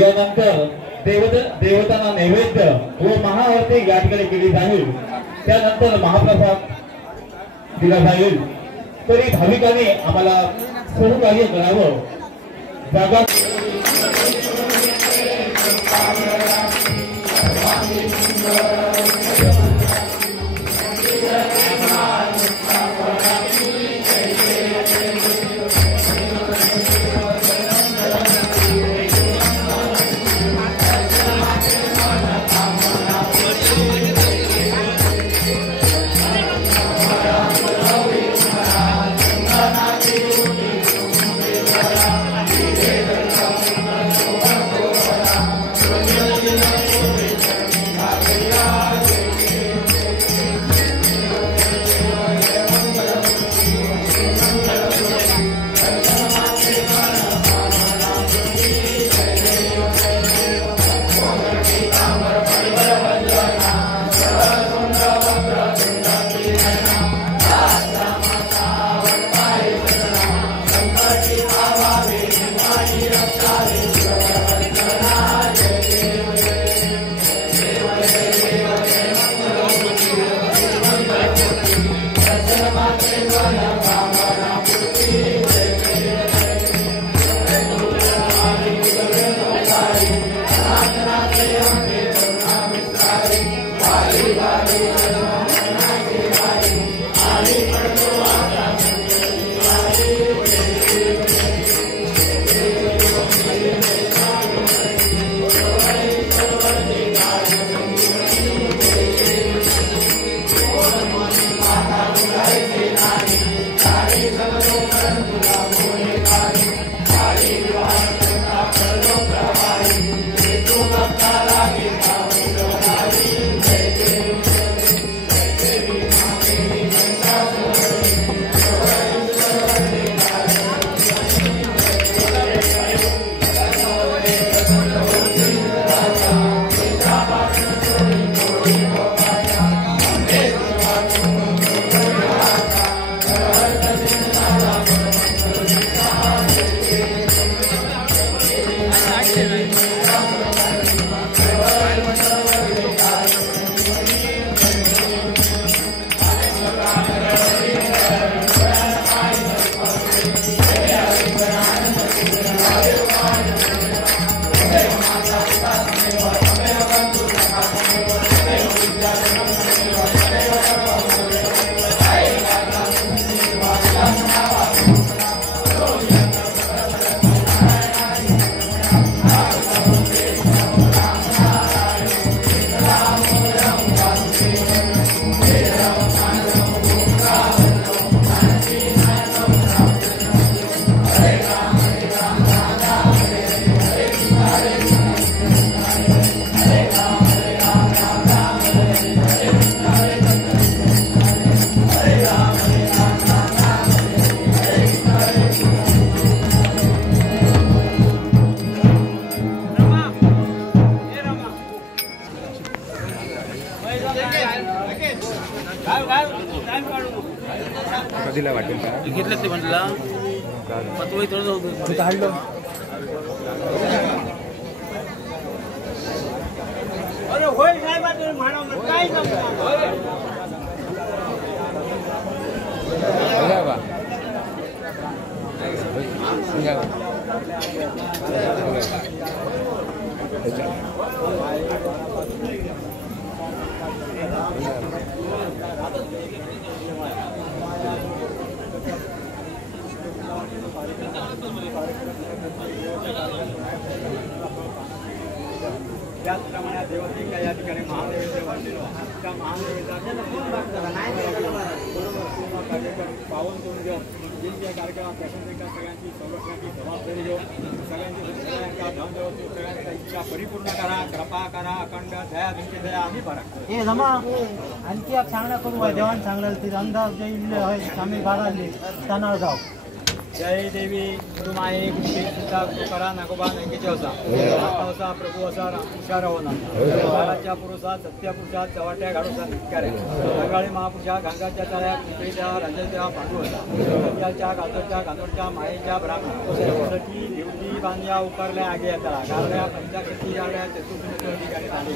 यानंतर देवतांना नैवेद्य व महाआरती या ठिकाणी केली जाईल। त्यानंतर महाप्रसाद दिला जाईल। तरी भाविकांनी आम्हाला सहकार्य करावं। जागा म्हणला पतवई थोडं काढलं अरे होईल काय बात म्हणा काय त्याचप्रमाणे देवतेच्या या ठिकाणी महादेवाचे वाढलेलो त्या महादेवाचा पावन करून घेऊन जिनच्या कार्यक्रमात प्रशासनाच्या सगळ्यांची संरक्षणाची जबाबदारी घेऊन सगळ्यांची सगळ्यांच्या इच्छा परिपूर्ण करा कृपा करा अखंड दया तुमची दया आम्ही भरा हे जमा आणखी एक सांगणं करू देवान सांगलं ती अंदाज इल्ले आम्ही बाराले तानाळगाव जय देवी गुरुमाये गुरुशे सीता तुकारा नागोबा नंगेचे असा प्रभू असा इशार होणार बाळाच्या पुरुषात सत्यपुरुषात चवाट्या गाडूचा नित्कार आहे सकाळी महापुरुषा गंगाच्या तळ्या पिंपरीच्या राजाच्या पांडू होता सत्याच्या गाजरच्या गांधोडच्या मायेच्या ब्राह्मणी देवती बांध्या उकारल्या आगे येतात गारड्या पंचाक्षी गाड्या ठिकाणी झाली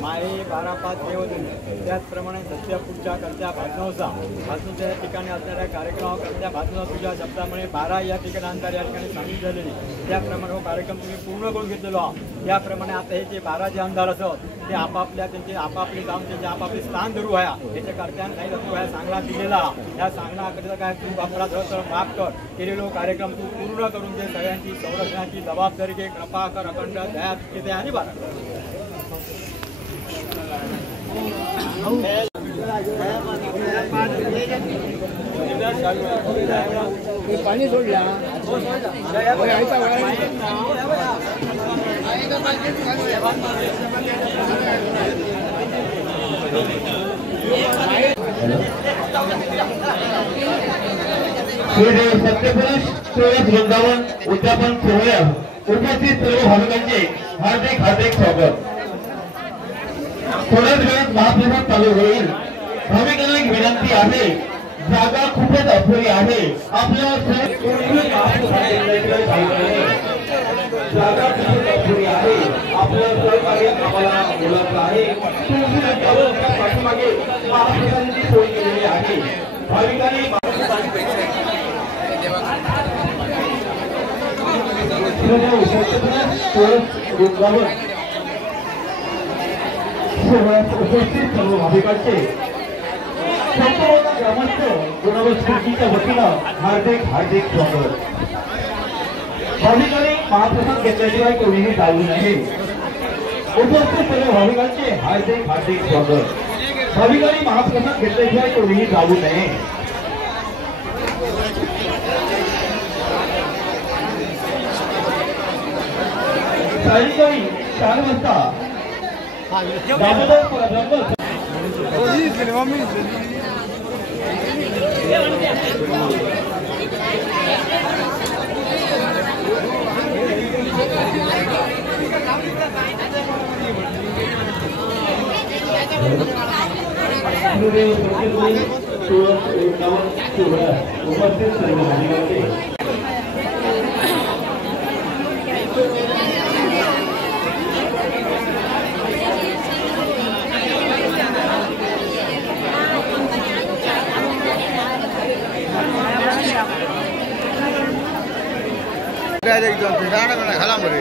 माये 12-5 देवधनी त्याचप्रमाणे सत्यपुरुषा करत्या भाजनवसा भाजनूच्या ठिकाणी असणाऱ्या कार्यक्रमावर करत्या भाजनव तुझ्या शब्दामुळे 12 या ठिकाणी अंतर या ठिकाणी सामील झालेली त्याप्रमाणे हा कार्यक्रम तुम्ही पूर्ण करून घेतलेलो आहात त्याप्रमाणे आता हे जे 12 जे आमदार असत ते आपापल्या त्यांचे आपापले जाऊन त्यांचे आपापले स्थान धरू आहे त्याच्या कर्त्यानं काही तत्व आहे सांगणा दिलेला या सांगण्याकरिता काय तू आपला जर माफ कर केलेलो कार्यक्रम तू पूर्ण करून दे सगळ्यांची संरक्षणाची जबाबदारी घे कृपा कर अखंड दया किती आणि बारा पाणी सोडला श्रीदेव सत्यपुरुष 24 वृंदावन उद्यापन सोहळ्यात उपस्थित सर्व भाविकांचे हार्दिक हार्दिक स्वागत थोड्याच वेळात महाप्रसाद चालू होईल भाविकांना एक विनंती आहे जागा खूपच अपुरी आहे आपल्या जागा खूपच अपुरी आहे आपलं सहकार्य आम्हाला बोलायचं आहे पाठीमागे महाप्रसादाची सोय केलेली आहे भाविकांनी उपस्थित सर्व भाविकांचे संपूर्ण ग्रामस्थ गुणवत्तेच्या वतीनं हार्दिक हार्दिक स्वागत भाविकांनी महाप्रसाद घेतल्याशिवाय कोणीही जाऊ नये उपस्थित सर्व भाविकांचे हार्दिक हार्दिक स्वागत भाविकांनी महाप्रसाद घेतल्याशिवाय कोणीही जाऊ नये सायंकाळी 4 वाजता दामोदर उपस्थित सर्व भाविकांचे एकदम खाला मरे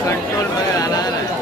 कंट्रोल मध्ये राहणार आहे.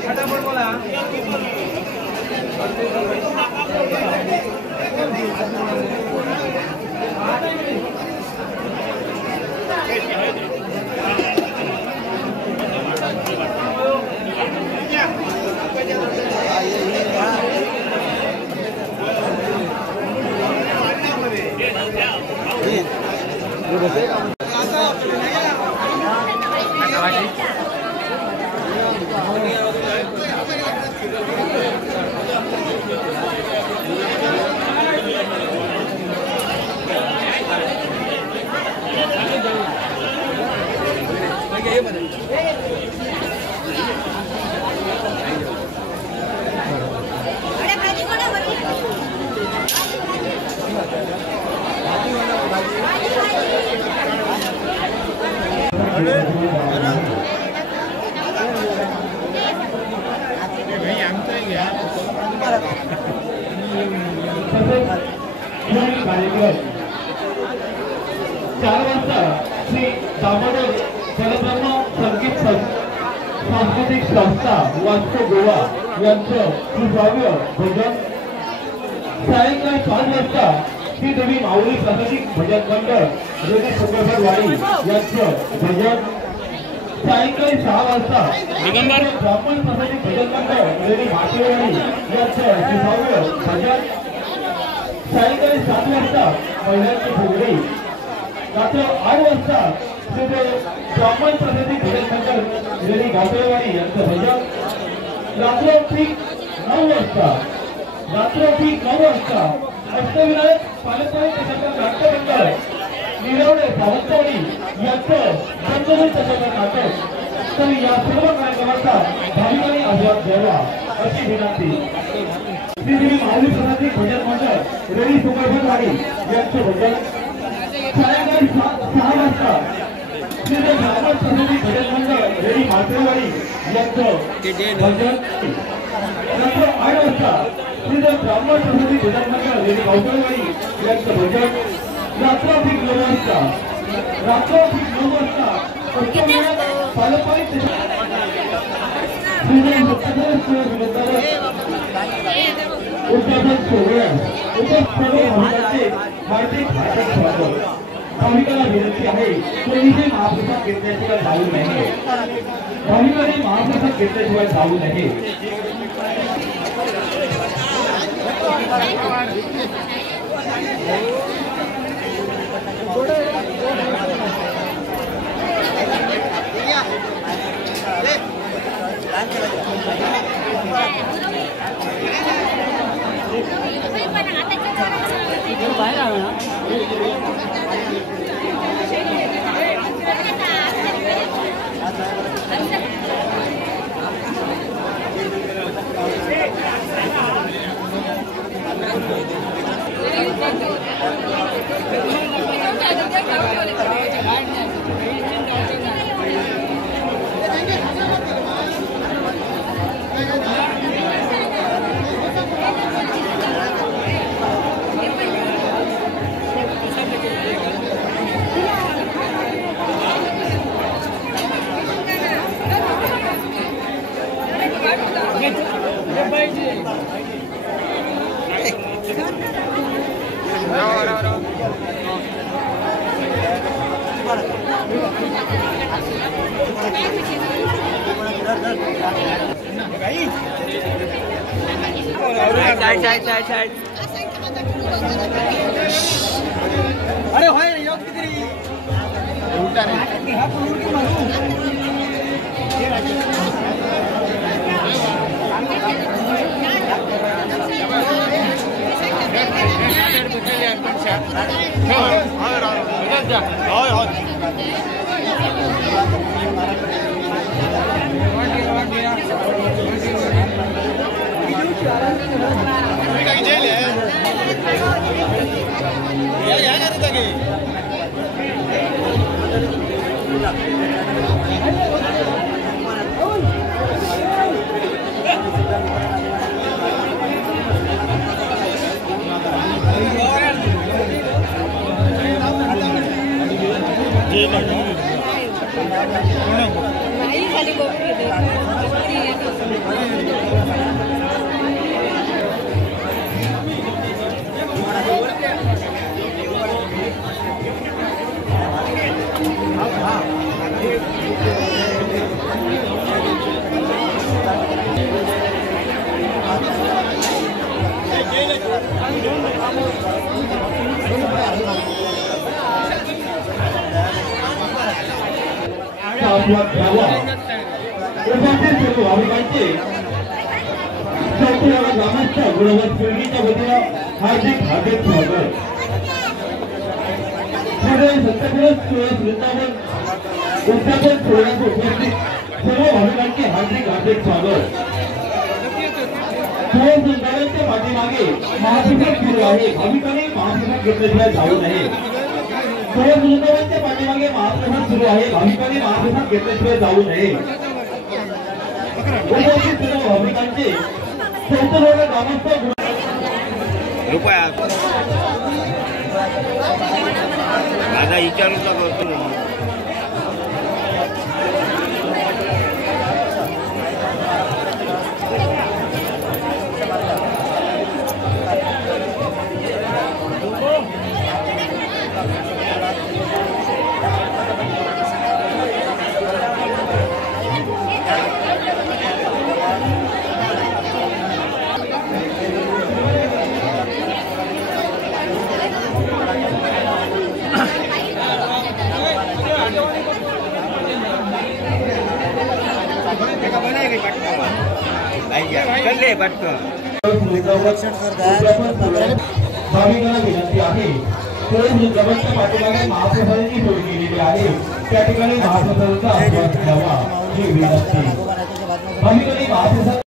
फटाफट बोला. कार्यक्रम 4 वाजता श्री दामोदर जलब्रह्म संगीत सांस्कृतिक संस्था वास्को गोवा यांचं सुभव्य भजन, सायंकाळी 5 वाजता श्री देवी माऊली प्रादेशिक भजन मंडळ रेडी सुंदरवाडी यांचं भजन, सायंकाळी 6 वाजता ब्राह्मण प्रादेशिक भजन मंडळ रेडी माटेवाडी यांचं सुभव्य भजन, सायंकाळी 7 वाजता महिलांची फुगडी, रात्र 8 वाजता श्री ब्राह्मण प्रादेशिक भजन मंडळ रेडी गावडेवाडी यांचं भजन, रात्र ठीक 9 वाजता अष्टविनायक पालकवाडी त्याच्याकडे नाट्य मंडळ निरवडे सावंतवाडी यांचं पंचवीस त्याच्याकडे नाटक, तर या सर्व कार्यक्रमाचा भाविकांनी आस्वाद घ्यावा अशी विनंती. श्री देवी माऊली प्रादेशिक भजन मंडळ रेडी सुंदरवाडी यांचं भजन, सायंकाळी 6 वाजता श्री ब्राह्मण प्रादेशिक भजन मंडळ रेडी माटेवाडी यांचं भजन, रात्र 8 वाजता श्री ब्राह्मण प्रादेशिक भजन मंडळ रेडी गावडेवाडी यांचं भजन, रात्र ठीक 9 वाजता पालकवाडी उद्घाटन सोहळ्यात भाविकांना विनंती आहे कोणीही महाप्रसाद घेतल्याशिवाय जाऊ नये, भाविकांनी महाप्रसाद घेतल्याशिवाय जाऊ नये. साइड अरे होय रे योग किती उलटा रे हा पूर्ण मारू आस्वाद घ्यावा. उपस्थित सर्व भाविकांचे चौथीला ग्रामस्थ गुणवंत पिढीच्या वतीनं हार्दिक हार्दिक स्वागत. पुढे सत्तावीस वृंदावन उद्यापन सोहळ्यात उपस्थित सर्व भाविकांचे हार्दिक हार्दिक स्वागत. वृंदावनच्या पाठीमागे महाप्रसाद सुरू आहे. भाविकांनी महाप्रसाद घेतल्याशिवाय जाऊ नये. वृंदावनच्या पाठीमागे महाप्रसाद सुरू आहे. भाविकांनी महाप्रसाद घेतल्याशिवाय जाऊ नये. उपस्थित सर्व भाविकांचे चौथीला ग्रामस्थ रुपया दादा विचारून करतो. भाविकांना विनंती आहे. वृंदावनच्या पाठीमागे महाप्रसादाची सोय केलेली आहे. त्या ठिकाणी महाप्रसादाचा आस्वाद घ्यावा ही विनंती. भाविकांनी महाप्रसाद